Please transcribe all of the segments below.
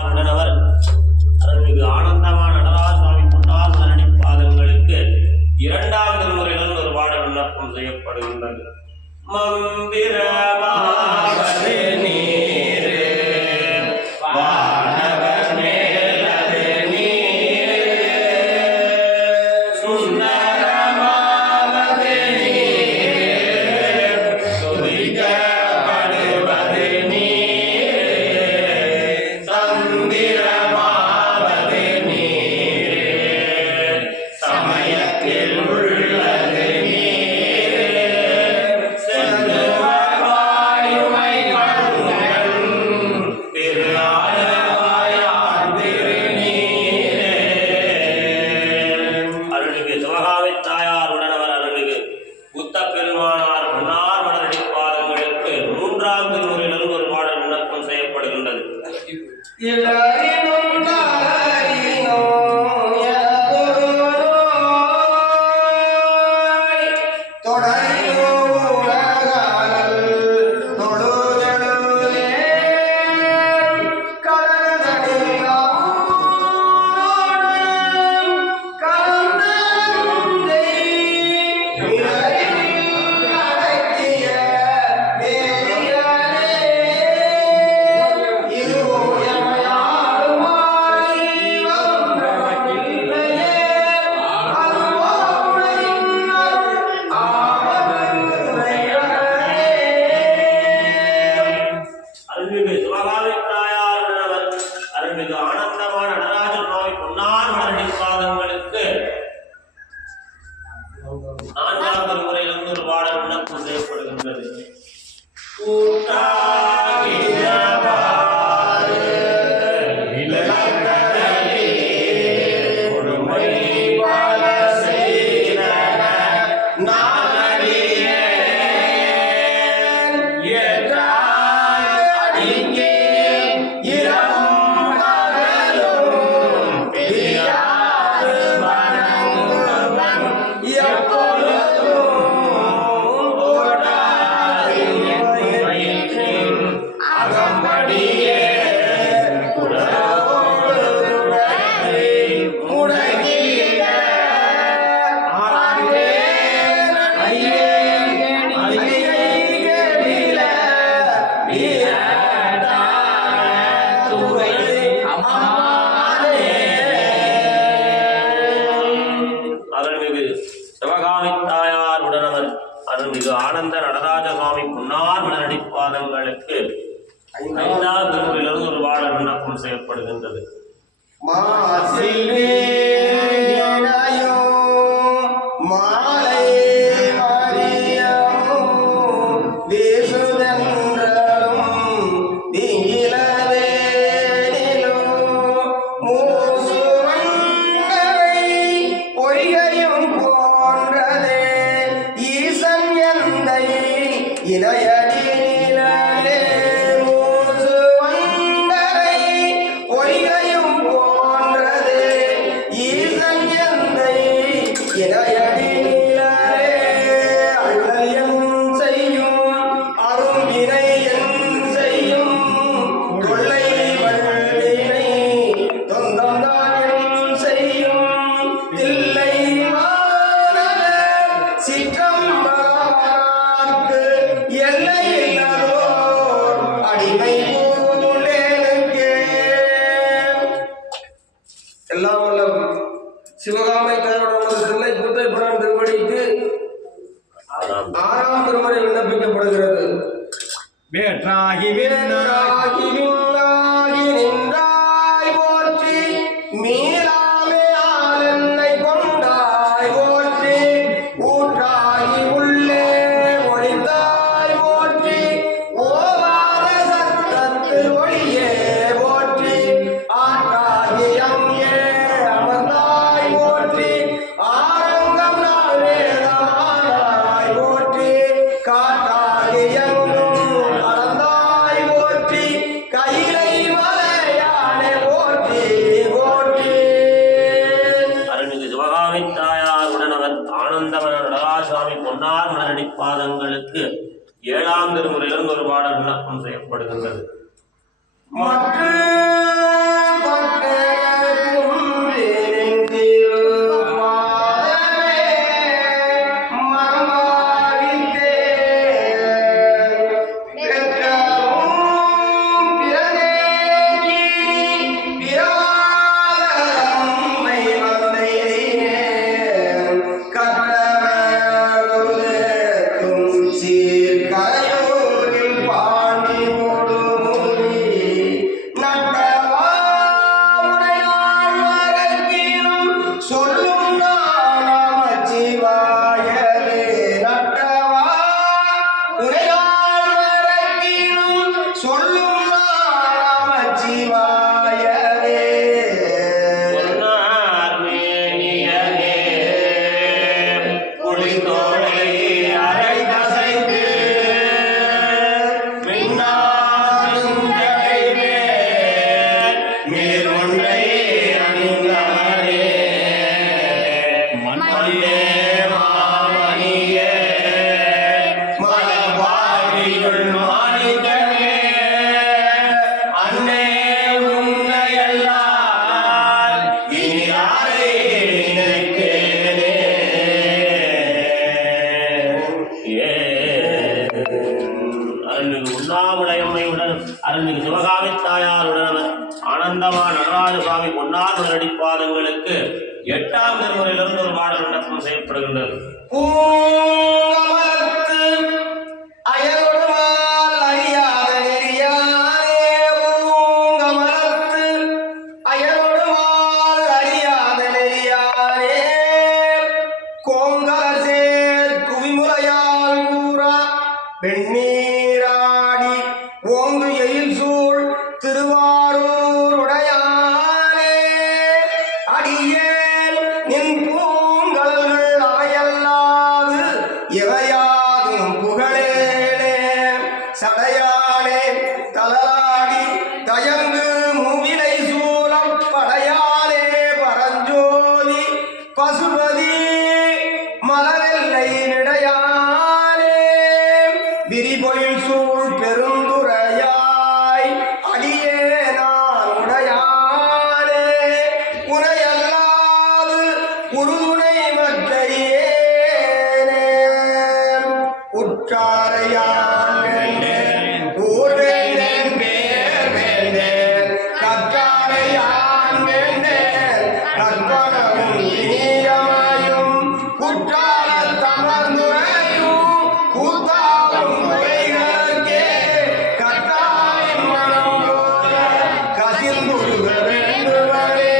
உடனவர் அருள்மிகு ஆனந்தமான நடராஜ சுவாமி பொன்னார் மலரடி பாதங்களுக்கு இரண்டாம் திருமுறையில் ஒரு பாடல் விண்ணப்பம் செய்யப்படுகின்றது. மந்திரமாவது நீரே வானவர் மேலது நீரே சுந்தரமாவது நீரே துதிக்கப்படுவது நீரே தந்திரமாவது நீரே சமயத்தில் உள்ளது நீரே செல்லுவர் வாயுமை வண்ணன் திருநாளாயார் திருநீரே. அருள்மிகு சிவகாமி தாயார் உடனவர் அருள்மிகு புத்த பெருமானார் பொன்னார் மலரடி பாதங்களுக்கு மூன்றாம் திருமுறையிலிருந்து ஒரு பாடல் விண்ணப்பம் செய்யப்படுகின்றது. அருள்மிகு சிவகாமி தாயார் உடனவர் அருள்மிகு ஆனந்தமான நடராஜ சுவாமி பொன்னார் மலரடி பாதங்களுக்கு நான்காம் திருமுறையிலிருந்து ஒரு பாடல் விண்ணப்பம் செய்யப்படுகின்றது. கூட்டாகியவாறு இலக்கடலே கொடுமை பல செய்தன நானறியேன் என்றாய் அடிங்கே இரவும் பகலும் பிரியாது வணங்குவன் எப்பொழுதும் ஓடாது என் வயிற்றின் அகம்படியே குடலோடு உடலை முடங்கிய ஆண்டேன் ஐயேன் ஐயைகளில வீரதான துறை அம்மானே. அருள்மிகு சிவகாமி தாயார் உடனவர் அருள்மிகு ஆனந்த நடராஜ சுவாமி பொன்னார் மலரடி பாதங்களுக்கு ஐந்தாம் திருமுறையிலிருந்து ஒரு பாடல் விண்ணப்பம் செய்யப்படுகின்றது. எல்லாம் வல்ல சிவகாமி தாயோட பிள்ளை புத்தை புராண திருப்படிக்கு ஆறாம் திருமுறை விண்ணப்பிக்கப்படுகிறது. வேற்றாகி விண்ணாகி விண்ணாகி நின்றாய் போற்றி மீளாமே ஆள் என்னை கொண்டாய் போற்றி ஊற்றாகி உள்ளே ஒளிந்தாய் போற்றி ஓவாத சத்தத்து ஒளியே போற்றி ஆற்றாகி அங்கே அமர்ந்தாய் போற்றி ஆரங்கம் நாள் வேதமானாய் போற்றி காற்றாகி எங்கும் அளந்தாய் போற்றி கைலை மலையானே போற்றி போற்றி. அருள்மிகு சிவகாமி தாயார் உடனவர் ஆனந்தவன நடராஜ சுவாமி பொன்னார் மலரடி பாதங்களுக்கு ஏழாம் திருமுறையிலிருந்து ஒரு பாடல் விண்ணப்பம் செய்யப்படுகின்றது. மற்ற ஆனந்தமான நடராஜ சுவாமி பொன்னார் மலரடி பாதங்களுக்கு 8ஆம் திருமுறையிலிருந்து ஒரு பாடல் விண்ணப்பம் செய்யப்படுகின்றது. பெண்ணீராடி ஓங்கு எயில் சூழ் திருவாரூர் உடையானே அடியேன் நின் பூங்கலல்கள் அவையல்லாது எவையாதும் புகழேனே சடையானே தலராடி தயங்கு மூவிலை சூலம் படையானே பரஞ்சோதி பசுபதி மலவெல்லை விடையானே விரிபொயில் சூழ் பெருந்துரையாய் அடியே நான் உடையானே உரையல்லாது உறுதுணை மற்றையேனே உற்றாரையான் வேண்டேன் ஊர் வேண்டேன் பேர் வேண்டேன் கற்றாரையான் வேண்டேன் கற்பனமும் இனியமாயும் குற்றால தமர்ந்துரையும் கூத்தாலும் முறைகளுக்கே கற்றாயின் மனம் போல கசிந்துருக வேண்டுவரே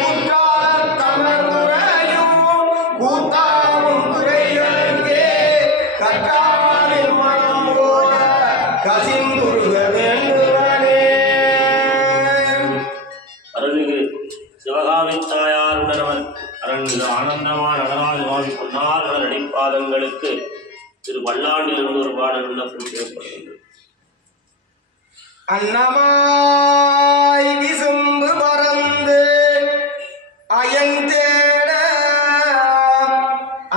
குற்றால தமர்ந்துரையும் கூத்தாலும் முறைகளுக்கே கற்றாயின் மனம் போல கசிந்துருக வேண்டுவரே. அருள்மிகு சிவகாமி தாயாருடனவர் அருள்மிகு ஆனந்தமான நடராஜ சுவாமி பொன்னார் மலரடி பாதங்களுக்கு திரு பல்லாண்டிலிருந்து ஒரு பாடல் விண்ணப்பம் செய்யப்படுகின்றது. அன்னமாய் விசும்பு பறந்து அயந்தேட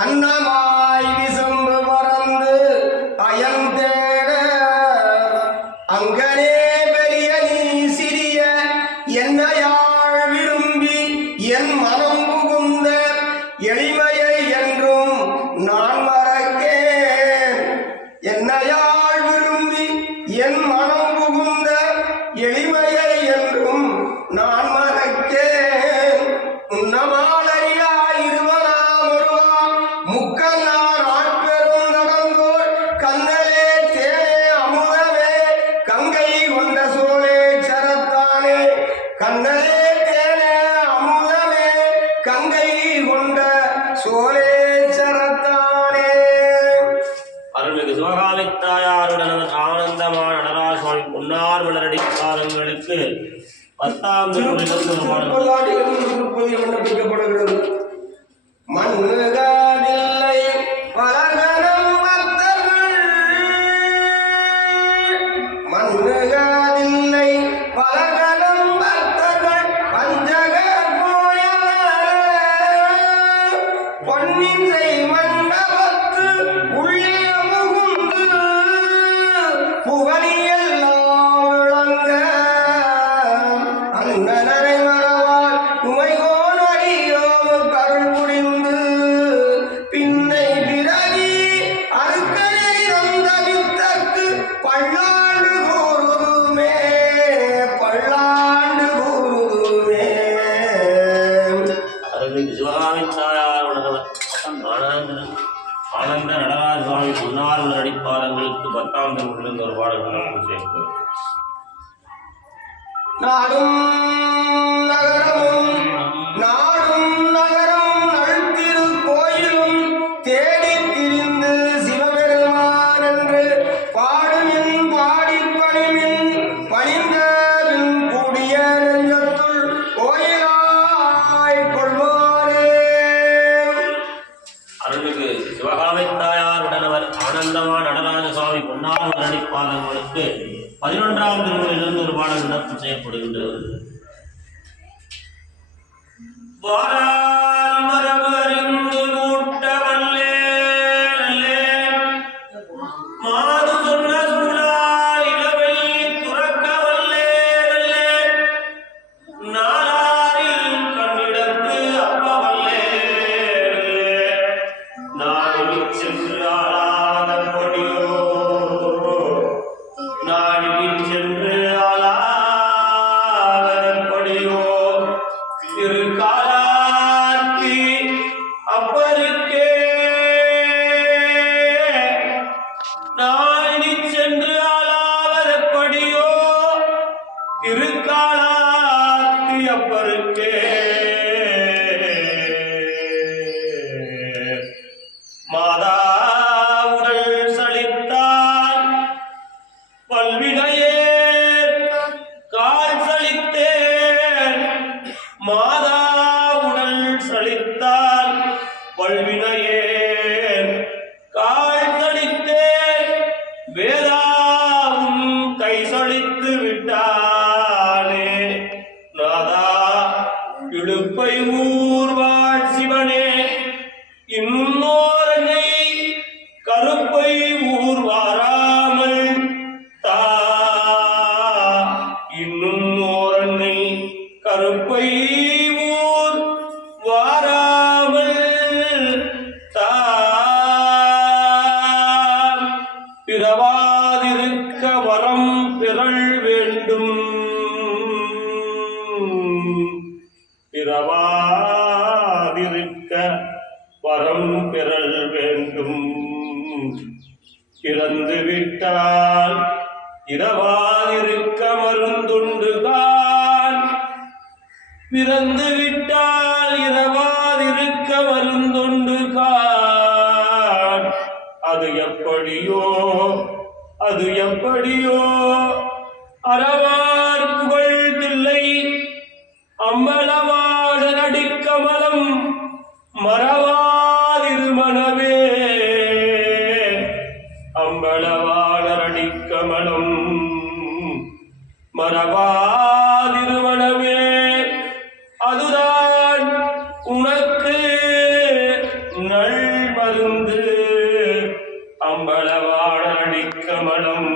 அன்னமாய் விசும்பு பறந்து அயந்தேட அங்கனே பெரிய நீ சிறிய என்னையாள் விரும்பி என் மனம் புகுந்த எளிமையை என்றும் நான் மறக்கேன் என்னையாள் விரும்பி என் மனம் புகுந்த எளிமையை என்றும் நான் மறக்கேன் உன்னமாலையாயிருவனாமொருவா முக்கன்னார் ஆட்பெரும் நடந்தோர் கண்ணலே தேனே அமுதமே கங்கை கொண்ட சோழே சரத்தானே கண்ணலே தேனே அமுதமே கங்கை கொண்ட சோழே சரத்தானே. அருள்மிகு சிவகாமி தாயாருடனவர் ஆனந்தமான நடராஜ சுவாமி பொன்னார் மலரடி பாதங்களுக்கு 10ஆம் திருமுறையிலிருந்து ஒரு பாடல். விண்ணப்பிக்கப்படுகிறது. மண்ணுகாதில்லை வளர்கனம் பக்தர்கள் மண்ணுகாதில்லை வளர்கனம் பக்தர்கள் பஞ்சக பொன்னின்றை மண்டபத்து உள்ளே புகுந்து புகழியெல்லாம் விளங்க அண்ணனரை மறவால் உமைகோன் அடியோம் கருள் புரிந்து பின்னை பிறவி அருக்கனை தந்த வித்தற்கு பல்லாண்டு கூறுதுமே பல்லாண்டு கூறுதுமே. அருள்மிகு சிவகாமி தாயாருடனவர் ஆனந்த நடராஜ சுவாமி பொன்னார் மலரடி பாதங்களுக்கு 10ஆம் திருமுறையிலிருந்து ஒரு பாடல் விண்ணப்பம் செய்யப்படுகிறது. நாடும் நகரமும் நல்திரு கோயிலும் தேடித் திரிந்து சிவபெருமான் என்று பாடுமின் பாடிப் பணிமின் பணிந்தபின் கூடிய நெஞ்சத்துள் கோயிலாய் கொள்வாரே. அருள்மிகு சிவகாமி தாயாருடனவர் ஆனந்தமான நடராஜ சுவாமி பொன்னார் மலரடி பாதங்களுக்கு 11ஆம் திருமுறையிலிருந்து ஒரு பாடல் விண்ணப்பம் செய்யப்படுகின்றது. வாரால் மரபு அறிந்து மூட்ட வல்லேன் மாது சொன்ன சூழாய் இளவெளி துறக்க வல்லேன் நாளாரில் கண்ணிடத்து அப்ப வல்லேன் நாடு சென்று ஆளாத கொடியோ நாடு சென்று ஆளாத மாதா உடல் சலித்தால் வல்வினையேன் கால் சலித்தேன் வேதாவும் கை சலித்து விட்டானே நாதா இழுப்பை ஊர்வாழ் சிவனே இன்னோரனை கருப்பை ஊர் வாராமல் தா இன்னும் ஓரனை கருப்பை ஊர் வாராமல் தா பிறவாதிருக்க வரம் பிறள் வேண்டும் பிறவாதிருக்க வரம் பெறல் வேண்டும் பிறந்து விட்டால் இரவாதிருக்க மருந்துண்டுகான் பிறந்து விட்டால் இரவாதிருக்க மருந்துண்டுகான் அது எப்படியோ அறவார் புகழ் தில்லை அம்பலவாட நடிக்கமலம் மறவாதிருமணவே அம்பலவாட நடிக்கமலம் மறவாதிருமணவே அதுதான் உனக்கு நல் மருந்து அம்பலவாட நடிக்கமலம்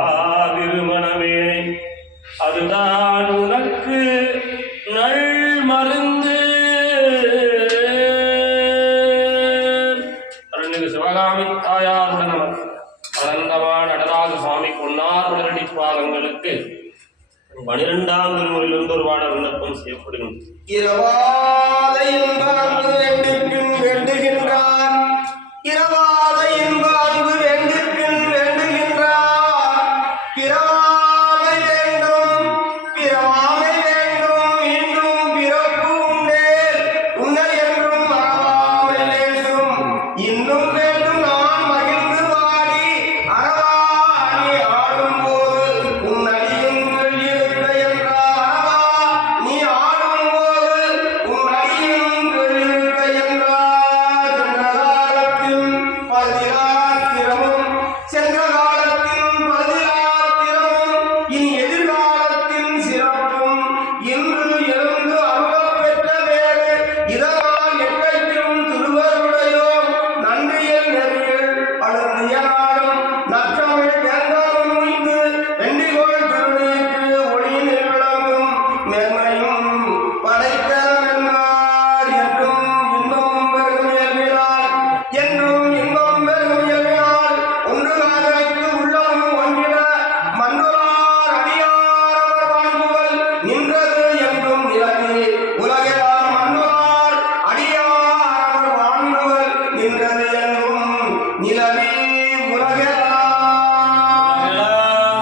மறவாதிருமணமே அதுதான் உனக்கு நல் மருந்து. அருள்மிகு சிவகாமி தாயாருடன் அனந்தமான நடராஜ சுவாமி பொன்னார் உடனடி பாதங்களுக்கு 12ஆம் திருமுறையிலிருந்து ஒரு பாடல் விண்ணப்பம் செய்யப்படுகின்றது. இரவாத இன்பாங்கு வேண்டுகின் வேண்டுகின்றான் இரவாத இன்பாங்கு வேண்டுகின் வேண்டுகின்றான் பிறவாமை வேண்டும் பிறவாமை வேண்டும் இன்னும் பிறப்பு உண்டே உன்னை என்றும் மறவாமை வேண்டும் இன்னும் வேண்டும் நான் மகிழ்ந்து பாடி அறவாணி ஆடும்போது உன்னடியும் வெள்ளியிருக்க என்றார் நீ ஆடும்போது உன்னடியும் வெள்ளியிருக்க என்றார் சென்ற காலத்தின் பதிலாத்திரமும் இனி எதிர்காலத்தின் சிறப்பும் இன்று எழுந்து அருளப் பெற்ற வேறு இதனால் எட்டைக்கும் திருவருடையோம் நன்றியில் நெறியில் அழுந்திய நாடும் நற்றமிழ் தேர்ந்தாலும் முடிந்து வெண்டிகோள் திருநீக்கு ஒளியில் விளங்கும் மேன்மையும் படைத்த நன்மார் என்றும் இன்பம் பெரும் இயல்பினால் என்றும் இன்பம் பெரும் இயல்பினால் ஒன்று காதலைக்கு உள்ளமும் ஒன்றிட மன்னுளார் அடியாரவர் வாழ்வுகள் நின்றது என்றும் நிலவி உலகெல்லாம் மன்னுளார் அடியாரவர் வாழ்வுகள் நின்றது என்றும் நிலவி உலகெல்லாம்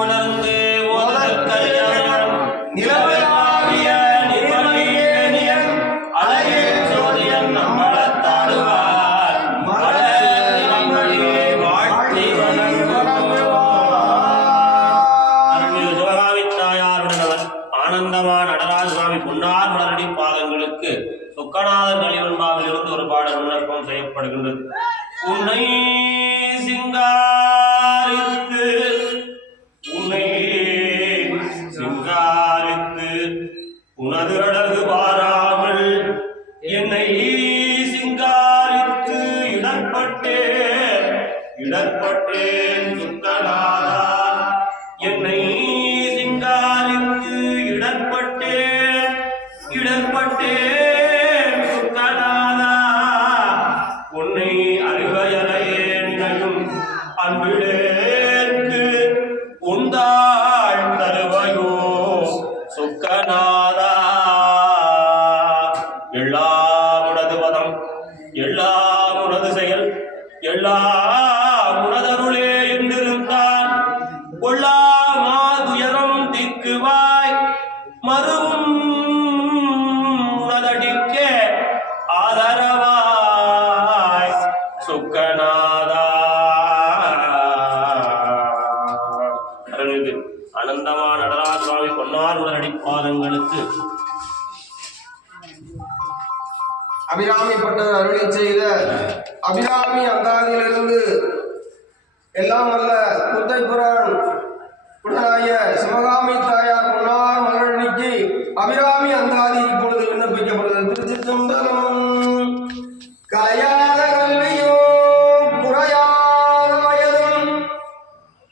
உணர்ந்து ஓதற்கரியான் நிலவலாவிய நிர்மலியேனியன் அழகில் ஜோதியன் நம்மளத்தாடுவார் மலரிலே வாழ்த்தி அருள்மிகு சிவகாமி தாயாருடன் ஆனந்தமான நடராஜ சுவாமி பொன்னார் மலரடி பாதங்களுக்கு சொக்கநாதர் கலிவன்பாவிலிருந்து ஒரு பாடல் விண்ணப்பம் செய்யப்படுகின்றது. உன்னை சிங்காரித்து உனது அழகு பாராமல் என்னை சிங்காரித்து இடர்பட்டேன் சுக்கநாதா என்னை சிங்காரித்து இடர்பட்டேன் சுக்கநாதா உன்னை அறிவையறையேன் அன்பிடேற்கு உந்தாள் தருவையோ சுக்கநாதா எல்லாம் உனது பதம் எல்லாம் உனது செயல் எல்லாம் உனதருளே என்றிருந்தான் கொள்ளா மாதுயரம் திக்குவாய் மறுவும் உனதடிக்க ஆதரவாய் சுக்கநாதா அனந்தமா நடராஜ சுவாமி பொன்னா பொன்னார் மலரடி பாதங்களுக்கு அபிராமி பட்டர் அருளி செய்த அபிராமி அந்தாதியிலிருந்து எல்லாம் வல்ல குத்தைப்புறான் உடனாய சிவகாமி தாயார் பொன்னார் மலரடிக்கு அபிராமி அந்தாதி இப்பொழுது விண்ணப்பிக்கப்படுகிறது. திருச்சிற்றம்பலம். கலையாத கல்வியும் குறையாத வயதும்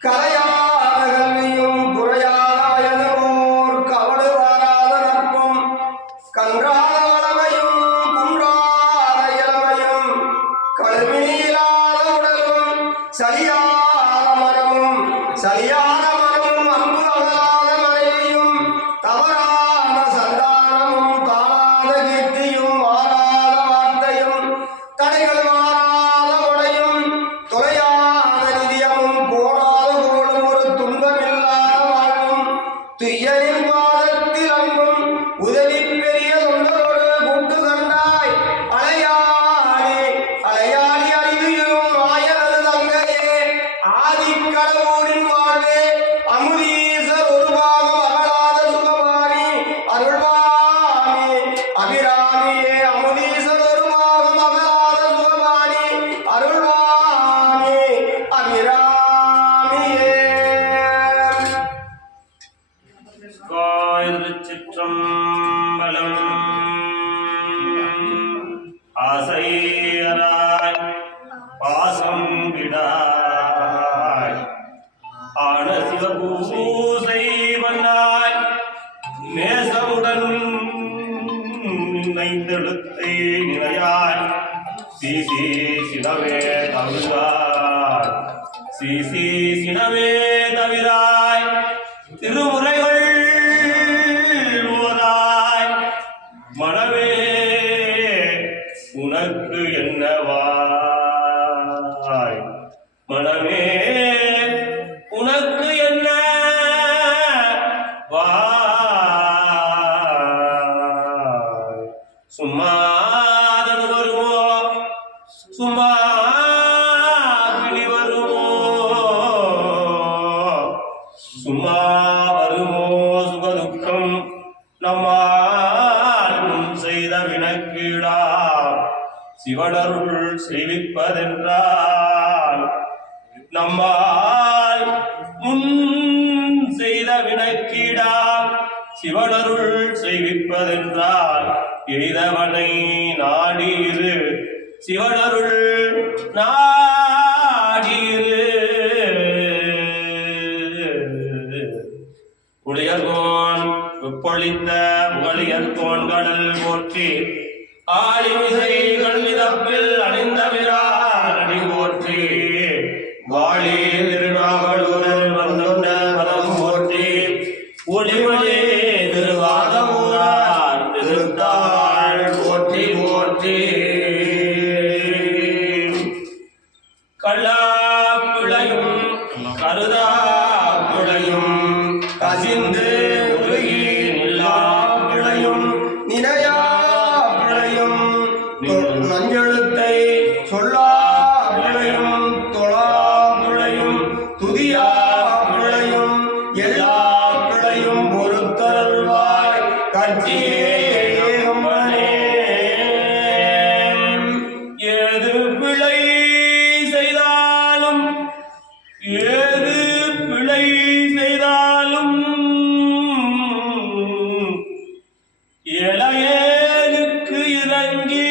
கலையாத கல்வியும் குறையாத வயதுமோர் கவடு வாராத நட்பும் கன்றாத வளமையும் குன்றாத இளமையும் கழுவினியிலாத உடலும் சரியாத மரமும் சரியான மனமும் அன்பு அகலாத மனைவியும் தவறாத சந்தானமும் தாழாத கீர்த்தியும் மாறாத வார்த்தையும் தடைகள் மாறாத உடையும் தொலையாத நிதியமும் போராத கோளும் ஒரு துன்பமில்லாத வாழ்வும் துய்யனின் பாதத்தில் அன்பும் உதவி பெரிய தொண்டரோடு கூட்டு கண்டாய் அலையாளி அலையாளி அறிவியும் ஆயனது தங்கையே ஆதிக்கடவுளின் வாழ்வே அமுதீசர் ஒரு பாகம் அகலாத சுகமானி அருள்வாமி அபிராமியே அமுதீசர் ஒரு பாகம் அகலாத சுகமானி அருள்வாமி அபிராமியே. திருச்சிற்றம்பலம். ஆசையராய் பாசம் விடாய் ஆன சிவபூசை வந்தாய் நேசமுடன் நைந்தெழுத்தை நிலையாய் சீசி சினவே தவிராய் சீசி சினவே தவிராய் திருமுறைகள் ஓதாய் மனமே உனக்கு என்னவாய் மனமே உனக்கு என்ன வாய் சும்மாதனு வருமோ சும்மா கிளி வருமோ சும்மா வருமோ சுகதுக்கம் நம்மால் முன் செய்த வினக்கீழா சிவனருள் செய்விப்பதென்றால் நம்மால் முன் செய்த வினக்கீடா சிவனருள் செய்விப்பதென்றால் எய்தவனை நாடீரு சிவனருள் நாடீரு உடையர்கோன் உப்பொழித்த புகழியர்கோன் கடல் போற்றி ஆளிமிசைகள் மிதப்பில் அணிந்த விராடி போற்றி வாழி திருநாவலூரில் வந்துள்ள பதம் போற்றி ஒளிமொழி திருவாதமூரார் திருத்தாள் போற்றி போற்றி கல்லாப்பிழையும் கருதாப்பிழையும் கசிந்து உருகி நில்லா பிழையும் நினையா பிழையும் நஞ்செழுத்தை சொல்லா பிழையும் தொழா பிழையும் துதியா பிழையும் எல்லா பிழையும் பொறுத்தருள்வாய் கட்சியே ஏகம்பனே. ஏது பிழை செய்தாலும் ஏது பிழை செய்தாலும் இளையனுக்கு இறங்கி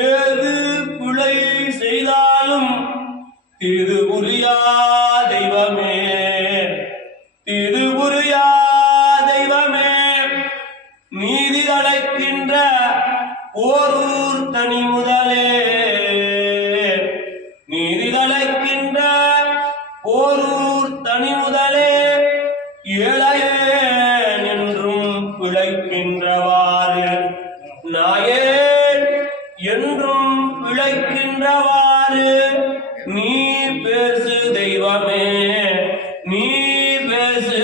ஏது பிழை செய்தாலும் திருபுரியா தெய்வமே திருபுரியா தெய்வமே நீதி அழைக்கின்ற ஓரூர் தனி முதலே நீதி அழைக்கின்ற ஓரூர் தனி முதலே ஏழையேன் என்றும் பிழைக்கின்றவாறு நாயேன் என்றும் பிழைக்கின்றவாறு நீ பேசு தெய்வமே நீ பேசு.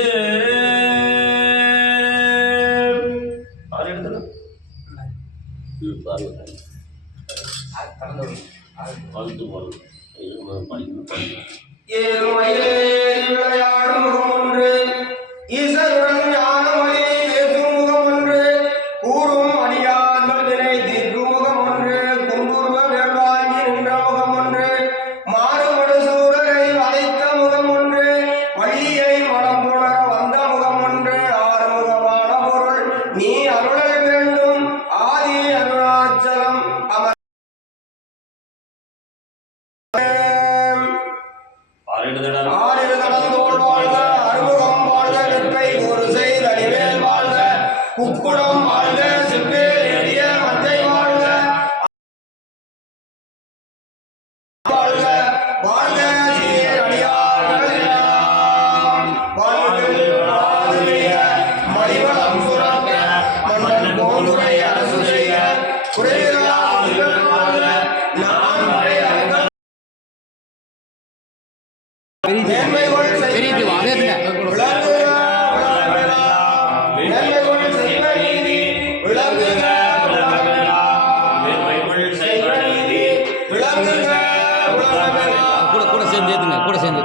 ஏழுமயிலேறி விளையாடும் முகமொன்று ஈசர் ஆணையுடன் ஞானமொழி பேசும் முகம் ஒன்று கூறும் அடியார்கள் வினை தீர்க்கும் முகம் ஒன்று குங்குருவ வேள்வாங்கி நின்ற முகம் ஒன்று மாறுபடு சூரரை வதைத்த முகம் ஒன்று வள்ளியை மனம் புணர வந்த முகம் ஒன்று ஆறுமுகமான பொருள் நீ அருளல் வேண்டும் ஆதி அருணாச்சலம் அமர் ஆறிரு நடந்தோள் வாழ்க அறுமுகம் வாழ்க வெப்பை ஒரு செய்தடிவேல் வாழ்க குக்குடம் வாழ்க செவ்வேல் எளிய மஞ்சை வாழ்க வாழ்க வாழ்க சீர் அடியார்கள் எல்லாம் வாழ்க மணிவளம் சுரக்க மன்னன் போந்துரை அரசு செய்ய குறைவிலா உயிர்கள் வாழ்க நான் மறை அங்கள் மேன்மைகள் பெரியது வாங்க விளங்குக உலகமெல்லாம். மேன்மைகள் செய்வ நீதி விளங்குக உலகமெல்லாம். மேன்மைகள் செய்வ நீதி விளங்குக உலகமெல்லாம். கூட சேர்ந்து ஏத்துங்க கூட சேர்ந்து